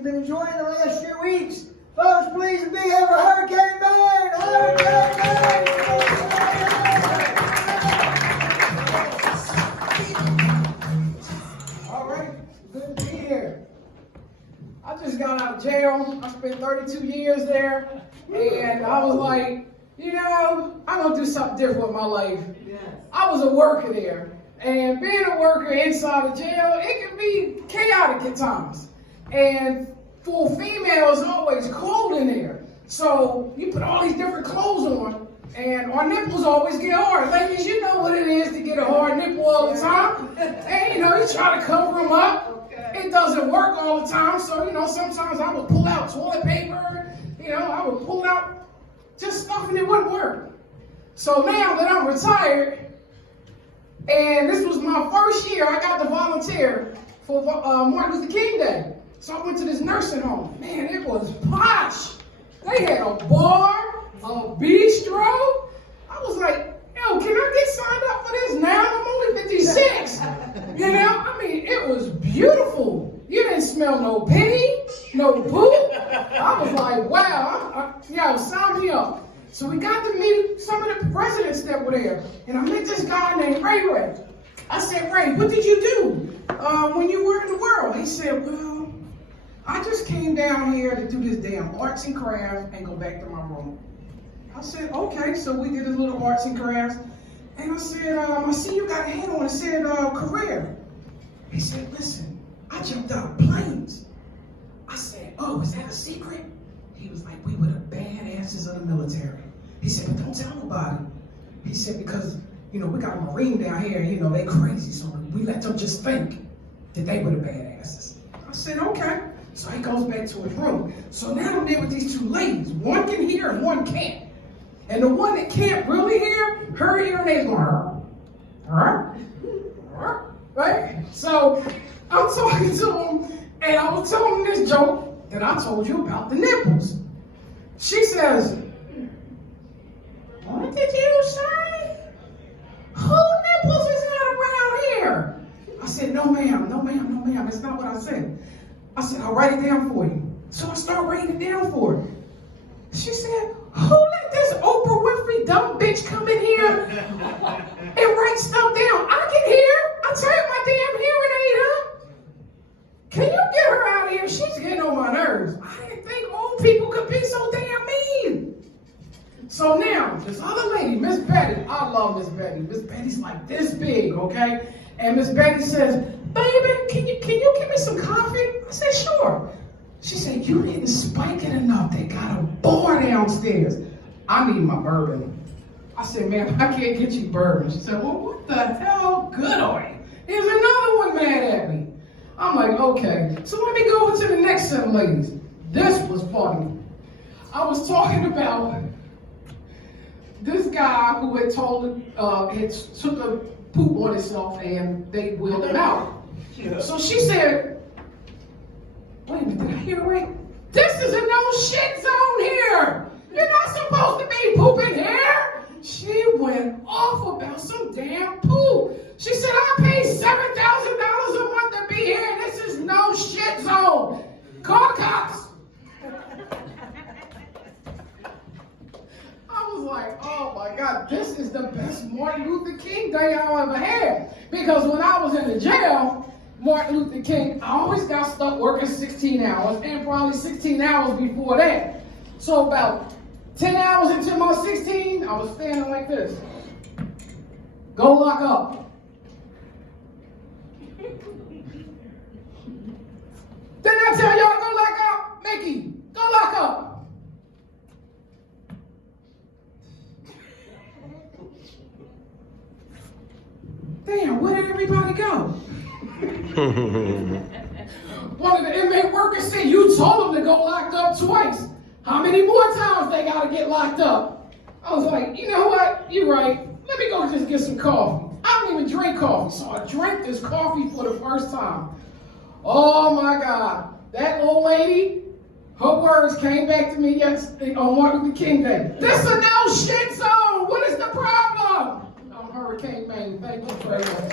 you've been enjoying the last few weeks. Folks, please be here for Hurricane Maine! Hurricane Maine! All right, good to be here. I just got out of jail. I spent 32 years there, and I was like, you know, I'm gonna do something different with my life. I was a worker there, and being a worker inside the jail, it can be chaotic at times. And for females, always cold in there. So you put all these different clothes on, and our nipples always get hard. Ladies, you know what it is to get a hard nipple all the time. And you know, you try to cover them up. It doesn't work all the time. So, you know, sometimes I would pull out toilet paper. You know, I would pull out just stuff and it wouldn't work. So now that I'm retired, and this was my first year, I got to volunteer for Martin Luther King Day. So I went to this nursing home. Man, it was posh. They had a bar, a bistro. I was like, yo, can I get signed up for this now? I'm only 56. You know, I mean, it was beautiful. You didn't smell no penny, no poop. I was like, wow, yo, sign me up. So we got to meet some of the presidents that were there. And I met this guy named Ray. I said, Ray, what did you do when you were in the world? He said, well, I just came down here to do this damn arts and crafts and go back to my room. I said, okay, so we did a little arts and crafts. And I said, I see you got a hat on. It said, career. He said, listen, I jumped out of planes. I said, oh, is that a secret? He was like, we were the badasses of the military. He said, but don't tell nobody. He said, because, you know, we got a Marine down here, you know, they crazy, so we let them just think that they were the badasses. I said, okay. So he goes back to his room. So now I'm there with these two ladies. One can hear and one can't. And the one that can't really hear, her hearing aid going, right? So I'm talking to him, and I was telling him this joke that I told you about the nipples. She says, what did you say? Who nipples is that around here? I said, no ma'am, it's not what I said. I said, I'll write it down for you. So I start writing it down for her. She said, who let this Oprah Winfrey dumb bitch come in here and write stuff down? I can hear. I turned my damn hearing aid up. Can you get her out of here? She's getting on my nerves. I didn't think old people could be so damn mean. So now, this other lady, Miss Betty, I love Miss Betty. Miss Betty's like this big, okay? And Miss Betty says, baby, can you give me some coffee? I said, sure. She said, you didn't spike it enough. They got a bar downstairs. I need my bourbon. I said, ma'am, I can't get you bourbon. She said, well, what the hell good are you? Here's another one mad at me. I'm like, okay. So let me go over to the next set of ladies. This was funny. I was talking about this guy who had told, had took a poop on himself and they wheeled him out. So she said, wait a minute, did I hear right? This is a no shit zone here. You're not supposed to be pooping here. She went off about some damn poop. She said, I paid $7,000 a month to be here. This is no shit zone. Call cops. I was like, oh my God, this is the best Martin Luther King Day I ever had. Because when I was in the jail, Martin Luther King, I always got stuck working 16 hours and probably 16 hours before that. So about 10 hours into my 16, I was standing like this. Go lock up. Didn't I tell y'all to go lock up? Mickey, go lock up. Damn, where did everybody go? One of the inmate workers said, you told them to go locked up twice. How many more times they gotta get locked up? I was like, you know what? You're right. Let me go just get some coffee. I don't even drink coffee, so I drank this coffee for the first time. Oh my God. That old lady, her words came back to me yesterday on Martin Luther King Day. This is a no shit zone. What is the problem? I'm Hurricane Maine. Thank you very much.